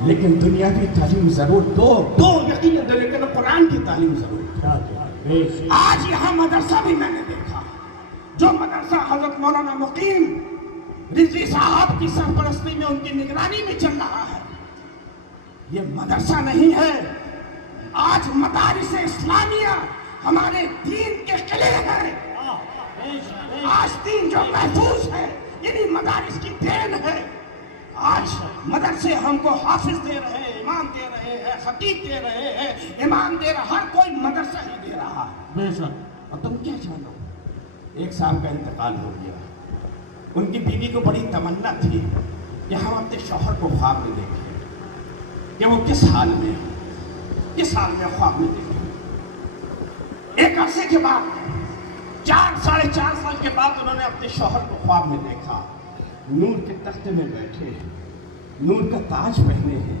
لیکن دنیاوی تعلیم ضرور دو یقین دو، لیکن قرآن کی تعلیم ضرور۔ آج یہاں مدرسہ بھی میں نے دیکھا، جو مدرسہ حضرت مولانا مقیم رضوی صاحب کی سرپرستی میں ان کی نگرانی میں چل رہا ہے، یہ مدرسہ نہیں ہے۔ آج مدارس اسلامیہ ہمارے دین کے قلعے ہیں۔ آج دین جو محفوظ ہے یعنی مدارس کی دین ہے۔ آج مدرسے ہم کو حافظ دے رہے ہیں، امام دے رہے ہیں، خطیب دے رہے ہیں، امام دے رہا، ہر کوئی مدرسہ ہی دے رہا ہے۔ اور تم کیا جانو، ایک صاحب کا انتقال ہو گیا، ان کی بیوی کو بڑی تمنا تھی کہ ہم اپنے شوہر کو خواب میں دیکھیں کہ وہ کس حال میں خواب میں دیکھیں۔ ایک عرصے کے بعد 4 ساڑھے 4 سال کے بعد انہوں نے اپنے شوہر کو خواب میں دیکھا، نور کے تخت میں بیٹھے، نور کا تاج پہنے ہیں،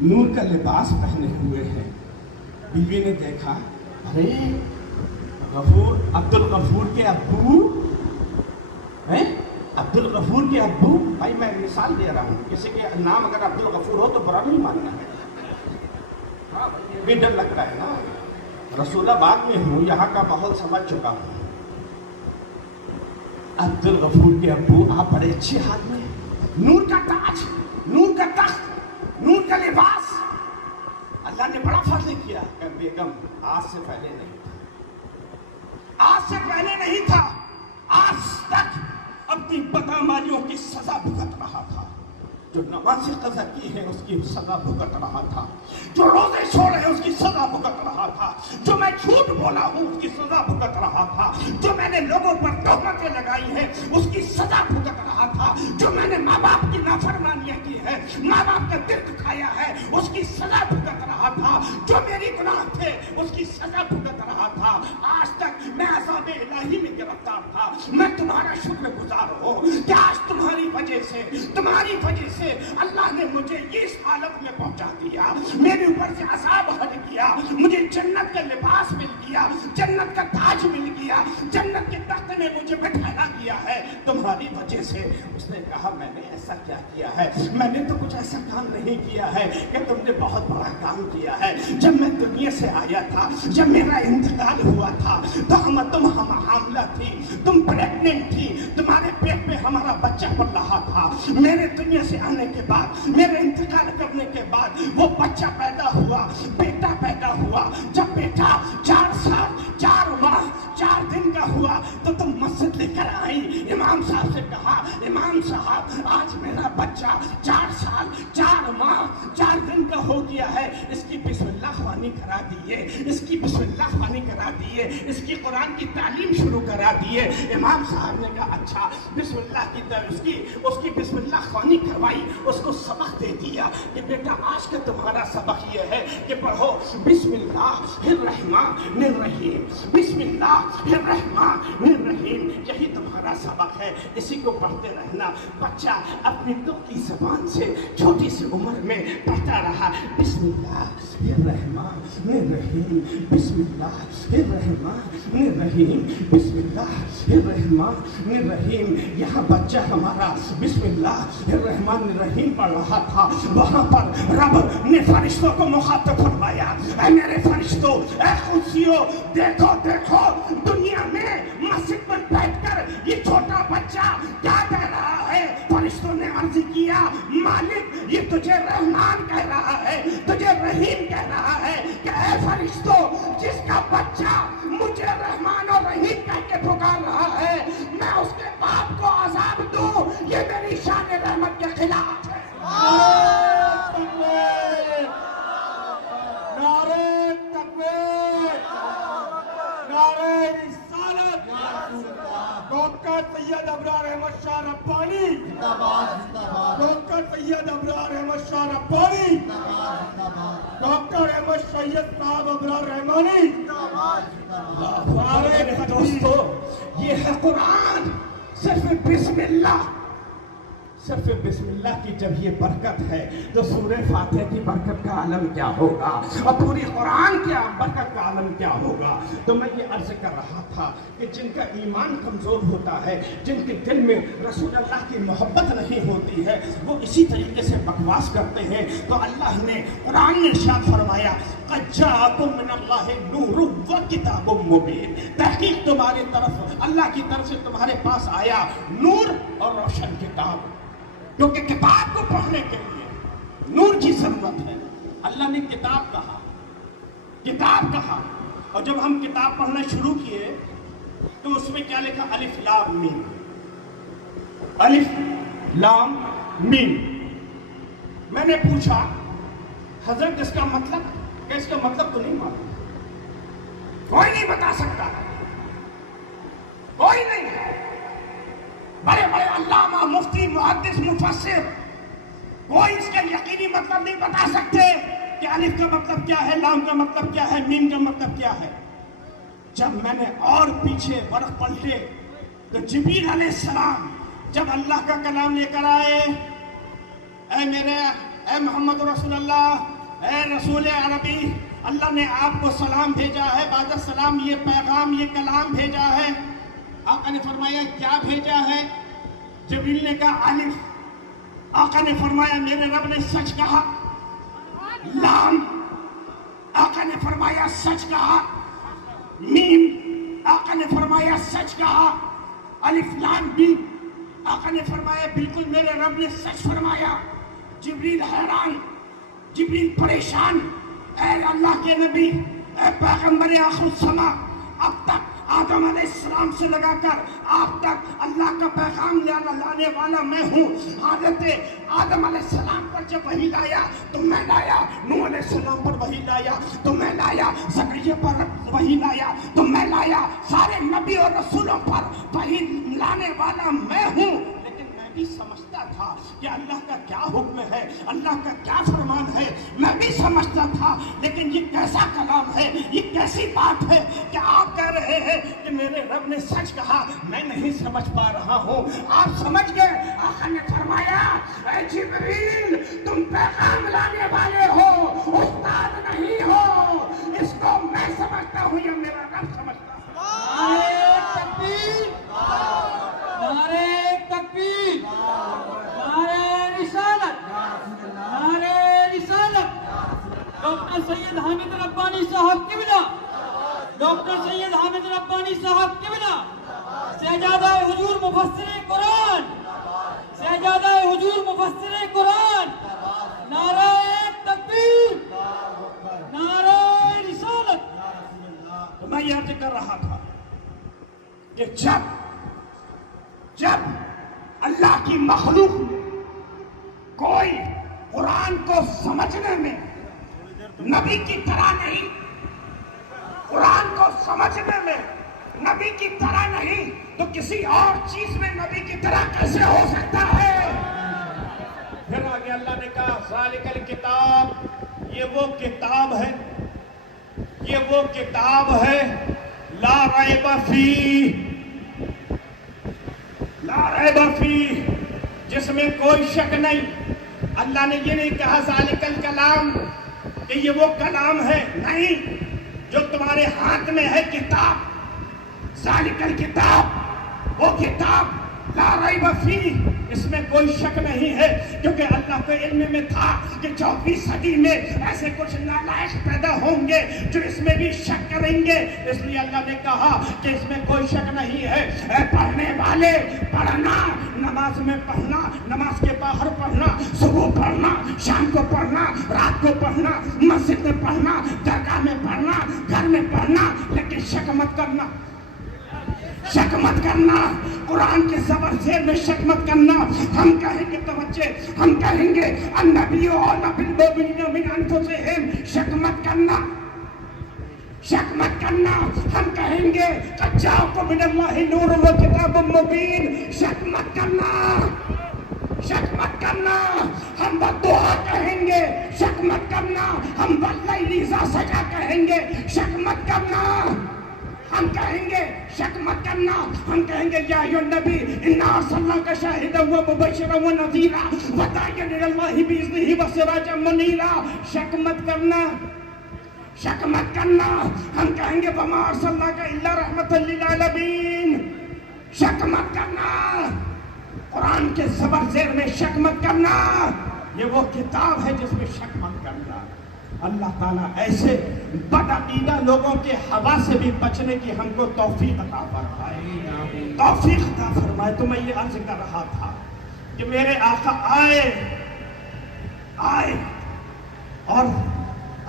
نور کا لباس پہنے ہوئے ہیں۔ بیوی نے دیکھا، ارے عبد الغفور کے ابو، عبد الغفور کے ابو، بھائی میں مثال دے رہا ہوں، کسی کے نام اگر عبد الغفور ہو تو برا نہیں ماننا ہے، ہاں یہ بھی ڈر لگتا ہے نا۔ رسول آباد میں ہوں، یہاں کا ماحول سمجھ چکا ہوں۔ عبد الغفور کے ابو، آپ بڑے اچھے آدمی ہیں، نور کا تاج، نور کا تخت، نور کا لباس، اللہ نے بڑا فضل کیا کہ بیگم آج سے پہلے نہیں تھا، آج تک اپنی بدعمالیوں کی سزا بھگت رہا تھا۔ جو نماز قضا کی ہے اس کی سزا بھگت رہا تھا، جو روزے چھوڑے اس کی سزا بھگت رہا تھا، جو میں جھوٹ بولا ہوں اس کی سزا بھگت رہا تھا، جو میں نے لوگوں پر تہمتیں لگائی ہیں اس کی سزا بھگت رہا تھا، جو میں نے ماں باپ کی نافرمانیاں کی ہے، ماں باپ کا دل دکھایا ہے اس کی سزا بھگت رہا تھا، جو میری گناہ تھے اس کی سزا بھگت رہا تھا۔ آج تک میں عذاب الہی میں گرفتار تھا۔ میں تمہارا شکر گزار ہوں کہ آج تمہاری وجہ سے اللہ نے مجھے اس حالت میں پہنچا دیا، میرے اوپر سے عذاب ہٹ گیا، مجھے جنت کا لباس مل گیا، جنت کا تاج مل گیا، جنت کے تخت میں مجھے بٹھایا گیا ہے تمہاری وجہ سے۔ اس نے کہا میں نے ایسا کیا کیا ہے؟ میں نے تو کچھ ایسا کام نہیں کیا ہے کہ تم نے بہت بڑا کام کیا ہے۔ جب میں دنیا سے آیا تھا، جب میرا انتقال ہوا تھا تو تم حاملہ تھی، تم پریگننٹ تھی، تمہارے پیٹ میں ہمارا بچہ پل رہا تھا۔ میرے دنیا سے آنے کے بعد، میرے انتقال کرنے کے بعد وہ بچہ پیدا ہوا، بیٹا پیدا ہوا۔ جب بیٹا 4 سال 4 ماہ 4 دن کا ہوا تو تم مسجد لے کر آئی، امام صاحب سے کہا امام صاحب آج میرا بچہ 4 سال 4 ماہ 4 دن کا ہو گیا ہے، اس کی بسم اللہ خوانی کرا دیے، اس کی بسم اللہ خوانی کرا دیے، اس کی قرآن کی تعلیم شروع کرا دیے۔ امام صاحب نے کہا اچھا، بسم اللہ کی اس کی بسم اللہ خوانی کروائی، اس کو سبق دے دیا کہ بیٹا آج کا تمہارا سبق یہ ہے کہ پڑھو بسم اللہ الرحمن الرحیم، بسم اللہ الرحمن الرحیم، یہی تمہارا سبق ہے، اسی کو پڑھتے رہنا۔ بچہ اپنی دکھ کی زبان سے چھوٹی سی عمر میں پڑھتا رہا، بسم اللہ الرحمن الرحیم، بسم اللہ الرحمن الرحیم، بسم اللہ الرحمن الرحیم۔ یہاں بچہ ہمارا بسم اللہ الرحمن الرحیم پڑھ رہا تھا، وہاں پر رب نے فرشتوں کو مخاطب فرمایا، اے میرے فرشتوں، اے قدسیوں، دیکھو دیکھو دنیا میں مسجد میں بیٹھ کر یہ چھوٹا بچہ کیا کہہ رہا ہے؟ فرشتوں نے عرض کیا مالک یہ تجھے رحمان کہہ رہا ہے، تجھے رحیم کہہ رہا ہے کہ اے فرشتوں جس کا بچہ مجھے رحمان اور رحیم کہہ کے پکار رہا ہے میں اس کے باپ کو عذاب دوں، یہ میری شان رحمت کے خلاف ہے۔ نعرہ تکبیر، نعرہ رسالت، ڈاکٹر سید ابرار احمد شاہ ربانی، ڈاکٹر سید ابرار احمد شاہ ربانی، ڈاکٹر احمد سید صاحب ابرار رحمانی۔ دوستو یہ ہے قرآن، صرف بسم اللہ صرف بسم اللہ کی جب یہ برکت ہے تو سورہ فاتحہ کی برکت کا عالم کیا ہوگا اور پوری قرآن کی برکت کا عالم کیا ہوگا. تو میں یہ عرض کر رہا تھا کہ جن کا ایمان کمزور ہوتا ہے، جن کے دل میں رسول اللہ کی محبت نہیں ہوتی ہے، وہ اسی طریقے سے بکواس کرتے ہیں. تو اللہ نے قرآن میں ارشاد فرمایا قد جاءکم من اللہ نور و کتاب مبین، تحقیق تمہاری طرف اللہ کی طرف سے تمہارے پاس آیا نور اور روشن کتاب. کیونکہ کتاب کو پڑھنے کے لیے نور کی ضرورت ہے. اللہ نے کتاب کہا، کتاب کہا، اور جب ہم کتاب پڑھنا شروع کیے تو اس میں کیا لکھا؟ الف لام میم، الف لام میم. میں نے پوچھا حضرت اس کا مطلب کہ اس کا مطلب تو نہیں معلوم، کوئی نہیں بتا سکتا، کوئی نہیں. بڑے بڑے علامہ، مفتی، محدث، مفسر کوئی اس کا یقینی مطلب نہیں بتا سکتے کہ الف کا مطلب کیا ہے، لام کا مطلب کیا ہے، میم کا مطلب کیا ہے. جب میں نے اور پیچھے ورق پلٹے تو جبریل علیہ السلام جب اللہ کا کلام لے کر آئے، اے محمد رسول اللہ، اے رسول عربی، اللہ نے آپ کو سلام بھیجا ہے، بعد السلام یہ پیغام، یہ کلام بھیجا ہے. آقا نے فرمایا کیا بھیجا ہے؟ جبریل نے کہا الف. آقا نے فرمایا میرے رب نے سچ کہا. لام، آقا نے فرمایا سچ کہا. میم، آقا نے فرمایا سچ کہا. الف لام میم، آقا نے فرمایا بالکل میرے رب نے سچ فرمایا. جبریل حیران، جبریل پریشان، اے اللہ کے نبی، اے پیغمبر آخر الزماں، اب تک آدم علیہ السلام سے لگا کر آپ تک اللہ کا پیغام لانے والا میں ہوں. حضرت آدم علیہ السلام پر جب وحی لایا تو میں لایا، نوح علیہ السلام پر وحی لایا تو میں لایا، زکریا پر وحی لایا تو میں لایا. سارے نبی اور رسولوں پر وحی لانے والا میں ہوں. بھی سمجھتا تھا کہ اللہ کا کیا حکم ہے، اللہ کا کیا فرمان ہے، میں بھی سمجھتا تھا. لیکن یہ کیسا کلام ہے، یہ کیسی بات ہے کہ آپ کہہ رہے ہیں کہ میرے رب نے سچ کہا، میں نہیں سمجھ پا رہا ہوں. آپ سمجھ گئے. آقا نے فرمایا اے جبریل، تم پیغام لانے والے ہو، استاد نہیں ہو. اس کو میں سمجھتا ہوں یا میرا رب سمجھتا ہوں. نعرہ تکبیر، نعرہ تکبیر، نعرہ رسالت، نعرہ رسالت. ڈاکٹر سید حامد ربانی صاحب قبلہ، ڈاکٹر سید حامد ربانی صاحب قبلہ، سجادہ حضور مفسر قرآن، سجادہ حضور مفسر قرآن. نعرہ تکبیر، نعرہ رسالت. تو میں یہ عرض کر رہا تھا کہ جب اللہ کی مخلوق کوئی قرآن کو سمجھنے میں نبی کی طرح نہیں، قرآن کو سمجھنے میں نبی کی طرح نہیں، تو کسی اور چیز میں نبی کی طرح کیسے ہو سکتا ہے؟ پھر آگے اللہ نے کہا ذالک الکتاب، یہ وہ کتاب ہے، یہ وہ کتاب ہے لا ریب فیہ، لا ریب فیہ، جس میں کوئی شک نہیں. اللہ نے یہ نہیں کہا ذالک الکلام کہ یہ وہ کلام ہے، نہیں، جو تمہارے ہاتھ میں ہے کتاب. ذالک الکتاب، وہ کتاب لا ریب فیہ، اس میں کوئی شک نہیں ہے. کیونکہ اللہ کے علم میں تھا کہ 24 صدی میں ایسے کچھ نالائق پیدا ہوں گے جو اس میں بھی شک کریں گے. اس لیے اللہ نے کہا کہ اس میں کوئی شک نہیں ہے. اے پڑھنے والے، پڑھنا، نماز میں پڑھنا، نماز کے باہر پڑھنا، صبح پڑھنا، شام کو پڑھنا، رات کو پڑھنا، مسجد میں پڑھنا، درگاہ میں پڑھنا، گھر میں پڑھنا، لیکن شک مت کرنا، شک مت کرنا. قرآن کے زبر زیر میں شک مت کرنا. ہم کہیں گے توجہ، ہم کہیں گے النبی اولى بالمؤمنین من انفسہم، شک مت کرنا، شک مت کرنا. ہم کہیں گے قد جاءکم من اللہ نور و کتاب مبین، شک مت کرنا، شک مت کرنا. ہم بدعا کہیں گے، شک مت کرنا. ہم واللیل اذا سجا کہیں گے، شک مت کرنا، ہم کہیں گے شک مت کرنا، ہم کہیں گے یا ایھا النبی انا ارسلناک شاہدا و مبشرا و نذیرا وداعیا الی اللہ باذنہ وسراجا منیرا. شک مت کرنا، شک مت کرنا. ہم کہیں گے وما ارسلناک الا رحمۃ للعالمین. شک مت کرنا. قرآن کے زبر زیر میں شک مت کرنا. یہ وہ کتاب ہے جس میں شک مت کرنا. اللہ تعالیٰ ایسے بدعقیدہ لوگوں کے ہوا سے بھی بچنے کی ہم کو توفیق عطا فرمائے، توفیق عطا فرمائے. تو میں یہ عرض کر رہا تھا کہ میرے آقا آئے اور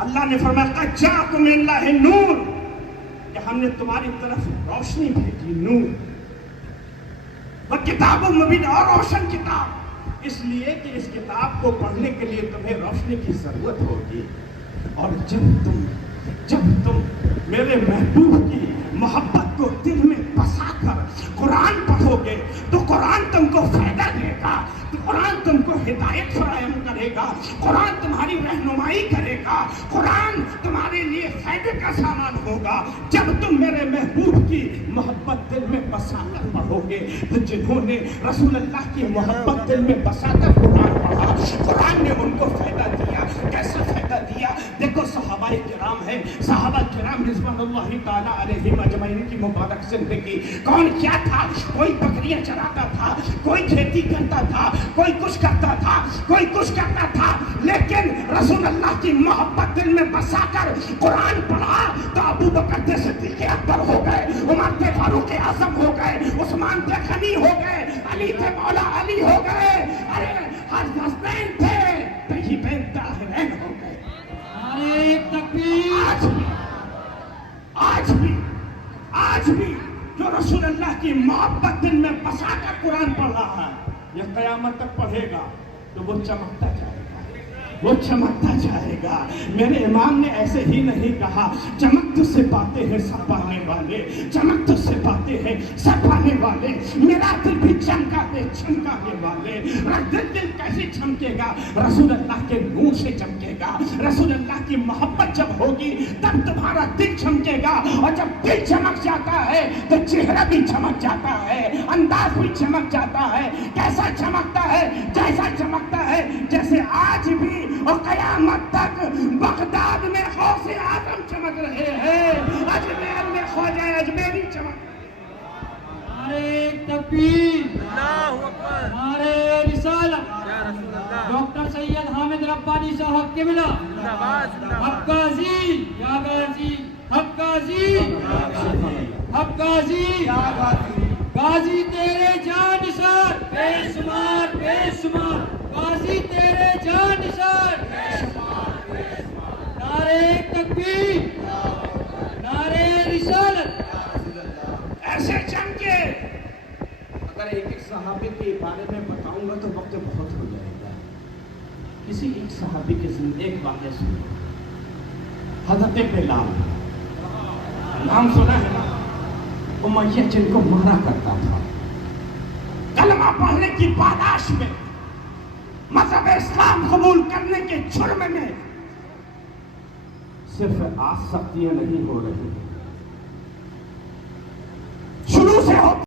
اللہ نے فرمایا قد جاءکم من اللہ نور، کہ ہم نے تمہاری طرف روشنی بھیجی، نور وہ کتاب مبین اور روشن کتاب. اس لیے کہ اس کتاب کو پڑھنے کے لیے تمہیں روشنی کی ضرورت ہوگی. اور جب تم میرے محبوب کی محبت کو دل میں بسا کر قرآن پڑھو گے تو قرآن تم کو فائدہ دے گا، قرآن تم کو ہدایت فراہم کرے گا، قرآن تمہاری رہنمائی کرے گا، قرآن تمہارے لیے فائدے کا سامان ہوگا. جب تم میرے محبوب کی محبت دل میں بسا کر پڑھو گے تو جنہوں نے رسول اللہ کی محبت دل میں بسا کر قرآن پڑھا، قرآن نے ان کو فائدہ دیا. کیسا فائدہ دیا؟ دیکھو صحابہ کرام ہے، صحابہ کرام رضوان اللہ تعالیٰ علیہم اجمعین کی مبارک زندگی. کون کیا تھا؟ کوئی بکریاں چراتا تھا، کوئی کھیتی کرتا تھا، کوئی کچھ کرتا تھا، کوئی کچھ کرتا تھا، لیکن رسول اللہ کی محبت دل میں بسا کر قرآن پڑھا تو ابو بکر تھے صدیق اکبر ہو گئے، عمر تھے فاروق اعظم ہو گئے، عثمان تھے غنی ہو گئے، علی تھے مولا علی ہو گئے، ارے حسنین تھے طیبین طاہرین ہو گئے. نعرہ تکبیر. آج بھی جو رسول اللہ کی محبت دل میں بسا کر قرآن پڑھ رہا ہے، یہ قیامت تک پڑھے گا تو وہ چمکتا جائے گا، وہ چمکتا جائے گا. میرے امام نے ایسے ہی نہیں کہا چمک تو سے پاتے ہیں سب پانے والے، چمک تو سے پاتے ہیں سب پانے والے، میرا دل بھی چمکاتے چمکانے والے. دل کیسے چمکے گا؟ رسول اللہ کے نور سے چمکے گا. رسول اللہ کی محبت جب ہوگی تب تمہارا دل چمکے گا، اور جب دل چمک جاتا ہے تو چہرہ بھی چمک جاتا ہے، انداز بھی چمک جاتا ہے. کیسا چمکتا ہے؟ جیسا چمکتا ہے جیسے آج بھی اور قیامت تک بغداد میں غوث اعظم چمک رہے ہیں، اجمیر میں خواجہ اجمیری چمک. نعرہ تکبیر. نعرہ رسالت. ڈاکٹر سید حامد ربانی صاحب قبلہ. حق غازی یا غازی، حق غازی، حق غازی، غازی تیرے جان نثار بے شمار بے شمار، غازی تیرے جان نثار بے شمار بے شمار. نعرہ تکبیر. نعرہ رسالت. ایسے چمکے. اگر ایک صحابی کے بارے میں بتاؤں گا تو وقت بہت ہو جائے گا. کسی ایک صحابی کے زندگی ایک واقعہ سنو. حضرت بلال نام سنا ہے نا؟ امیہ جن کو مارا کرتا تھا، کلمہ پڑھنے کی پاداش میں، مذہب اسلام قبول کرنے کے جرم میں. صرف آج سختیاں نہیں ہو رہی ہیں،